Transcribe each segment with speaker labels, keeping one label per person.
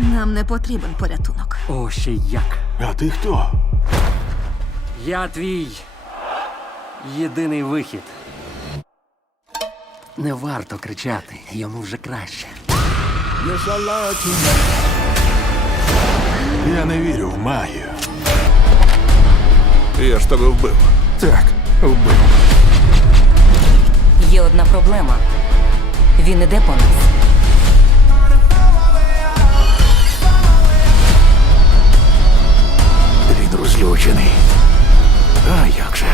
Speaker 1: Нам не потрібен порятунок.
Speaker 2: О, ще як.
Speaker 3: А ти хто?
Speaker 2: Я твій єдиний вихід. Не варто кричати, йому вже краще.
Speaker 3: Я не вірю в магію.
Speaker 4: Я ж тебе вбив.
Speaker 3: Так, вбив.
Speaker 5: Є одна проблема. Він іде по нас.
Speaker 4: Він. А як же?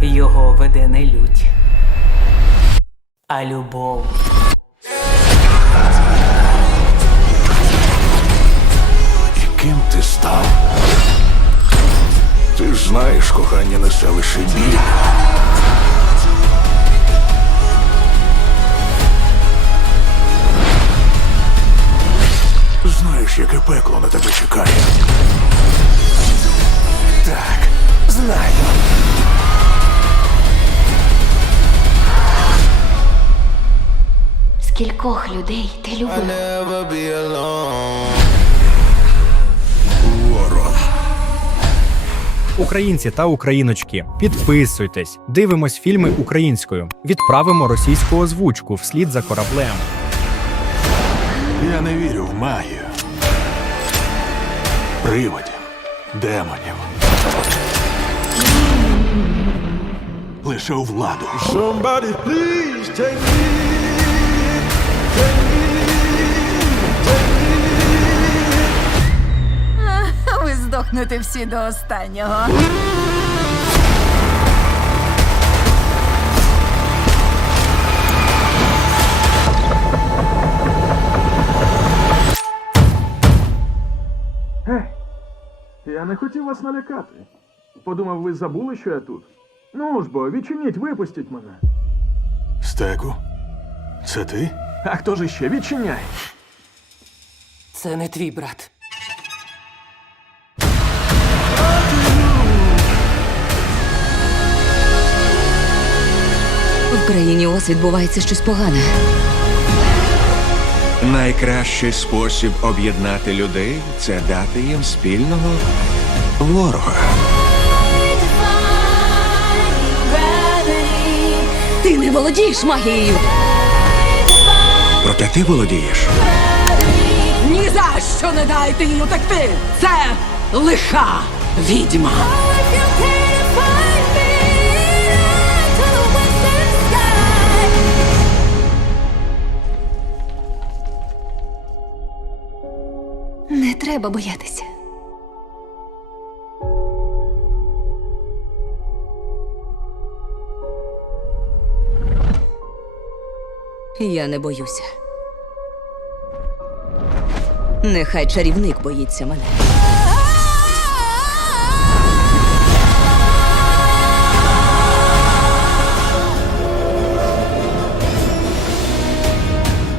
Speaker 5: Його веде не лють, а любов.
Speaker 4: І ким ти став? Ти ж знаєш, кохання несе лише біль. Знаєш, яке пекло на тебе чекає. Так, знаю.
Speaker 6: Скількох людей ти любив?
Speaker 7: Українці та україночки, підписуйтесь, дивимось фільми українською, відправимо російську озвучку вслід за кораблем.
Speaker 3: Я не вірю в магію. Приводів, демонів. Лише у владу.
Speaker 4: Somebody please take me.
Speaker 1: Ви здохнете всі до останнього.
Speaker 8: Я не хотів вас налякати. Подумав, ви забули, що я тут. Ну ж бо, відчиніть, випустіть мене.
Speaker 3: Стеку? Це ти?
Speaker 8: А хто ж іще відчиняй?
Speaker 5: Це не твій брат.
Speaker 9: В країні ОС відбувається щось погане.
Speaker 10: Найкращий спосіб об'єднати людей це дати їм спільного ворога.
Speaker 9: Ти не володієш магією.
Speaker 10: Проте ти володієш.
Speaker 9: Ні за що не дайте їй утекти. Це лиха відьма.
Speaker 6: Треба боятися.
Speaker 9: Я не боюся. Нехай чарівник боїться мене.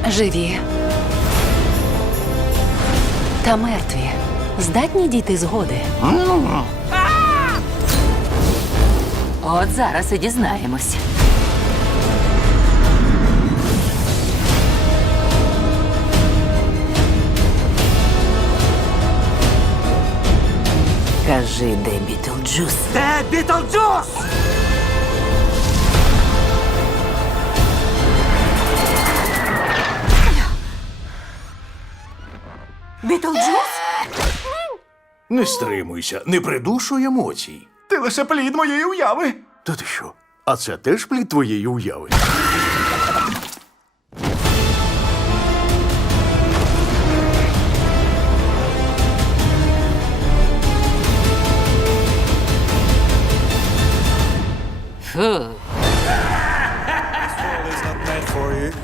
Speaker 5: Живі. Та мертві. Здатні дійти згоди. От зараз і дізнаємось. Кажи, де Бітлджус?
Speaker 2: Де Бітлджус?
Speaker 4: Не стримуйся, не придушуй емоцій.
Speaker 8: Ти лише плід моєї уяви.
Speaker 4: Та ти що? А це теж плід твоєї уяви.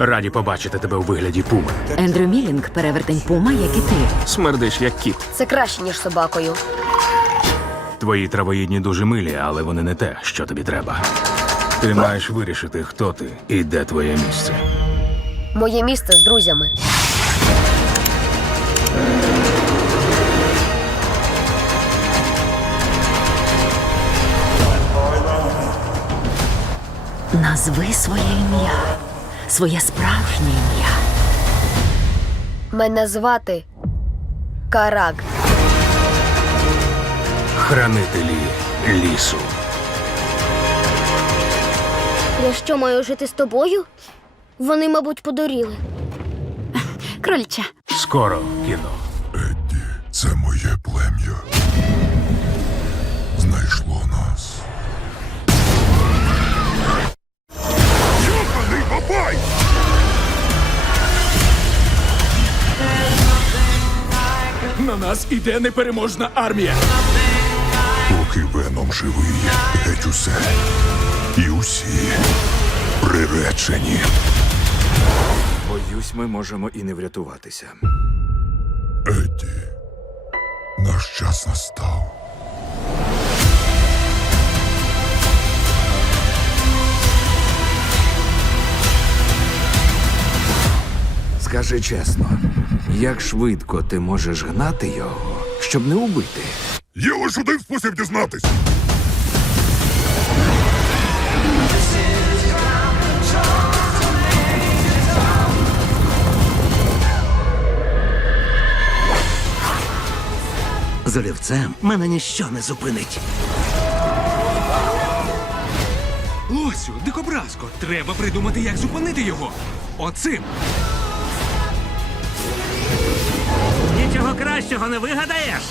Speaker 3: Раді побачити тебе у вигляді пуми.
Speaker 5: Ендрю Мілінг перевертень пума, як і ти.
Speaker 3: Смердиш як кіт.
Speaker 6: Це краще, ніж собакою.
Speaker 3: Твої травоїдні дуже милі, але вони не те, що тобі треба. Ти маєш вирішити, хто ти і де твоє місце.
Speaker 6: Моє місце з друзями.
Speaker 11: Назви своє ім'я, своє справжнє ім'я.
Speaker 12: Мене звати Карак.
Speaker 3: Хранителі лісу.
Speaker 12: Я що маю жити з тобою? Вони, мабуть, подоріли.
Speaker 11: Крольча.
Speaker 3: Скоро в кіно.
Speaker 13: Це моє плем'я. Йоханий!
Speaker 3: На нас іде непереможна армія.
Speaker 13: Поки веном живий, геть усе. І усі приречені.
Speaker 4: Боюсь, ми можемо і не врятуватися.
Speaker 13: Едді, наш час настав.
Speaker 4: Скажи чесно, як швидко ти можеш гнати його, щоб не убити?
Speaker 13: Є лише один спосіб дізнатись.
Speaker 2: З олівцем мене ніщо не зупинить.
Speaker 3: Лосю, дикобразко, треба придумати, як зупинити його. Оцим.
Speaker 2: Нічого кращого не вигадаєш.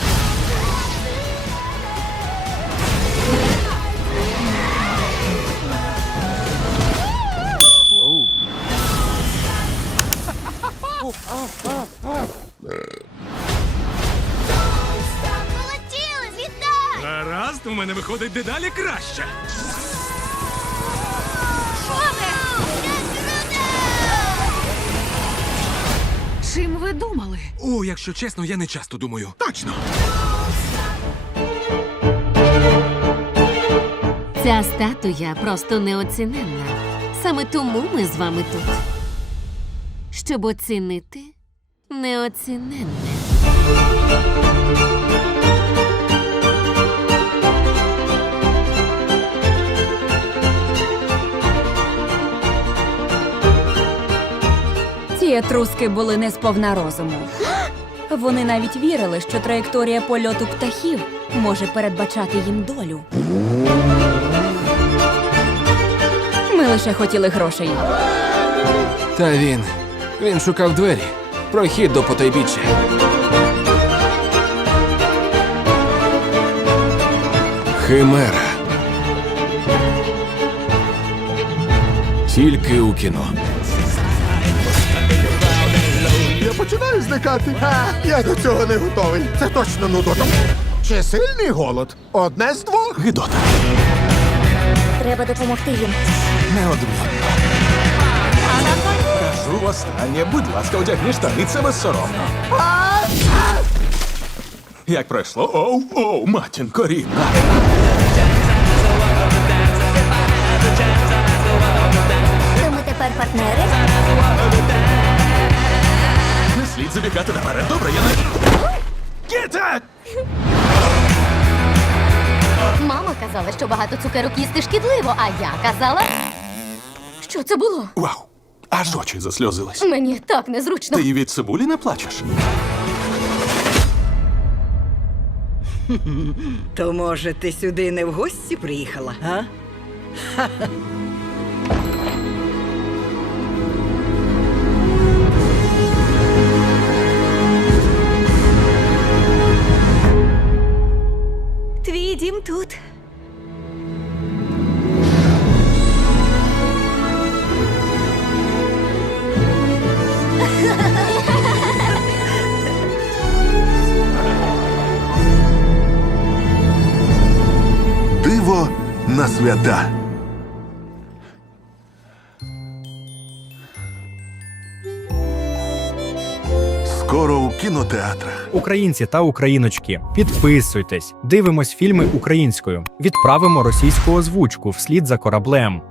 Speaker 3: Гаразд, у мене виходить дедалі краще.
Speaker 9: Ви думали?
Speaker 3: О, якщо чесно, я не часто думаю. Точно.
Speaker 11: Ця статуя просто неоціненна. Саме тому ми з вами тут. Щоб оцінити неоціненне.
Speaker 1: Етруски були не сповна розуму. Вони навіть вірили, що траєкторія польоту птахів може передбачати їм долю. Ми лише хотіли грошей.
Speaker 4: Та він. Він шукав двері. Прохід до потайбіччя. Химера. Тільки у кіно.
Speaker 8: Починаю зникати. А, я до цього не готовий. Це точно нудота. Чи сильний голод? Одне з двох.
Speaker 13: Гидота.
Speaker 12: Треба допомогти їм.
Speaker 13: Неодмінно. Кажу востаннє, будь ласка, одягни штани, це безсоромно. Як пройшло? Оу, оу, матінко рідна.
Speaker 12: То ми тепер партнери.
Speaker 13: Забігати наперед. Добре, я не. Гіта!
Speaker 12: Мама казала, що багато цукерок їсти шкідливо, а я казала. Що це було?
Speaker 13: Вау! Аж очі засльозились.
Speaker 12: Мені так незручно.
Speaker 13: Ти від цибулі не плачеш?
Speaker 9: То може ти сюди не в гості приїхала, а?
Speaker 1: Тут.
Speaker 13: Диво на свята. Скоро у кінотеатрах.
Speaker 7: Українці та україночки, підписуйтесь, дивимось фільми українською, відправимо російську озвучку вслід за кораблем.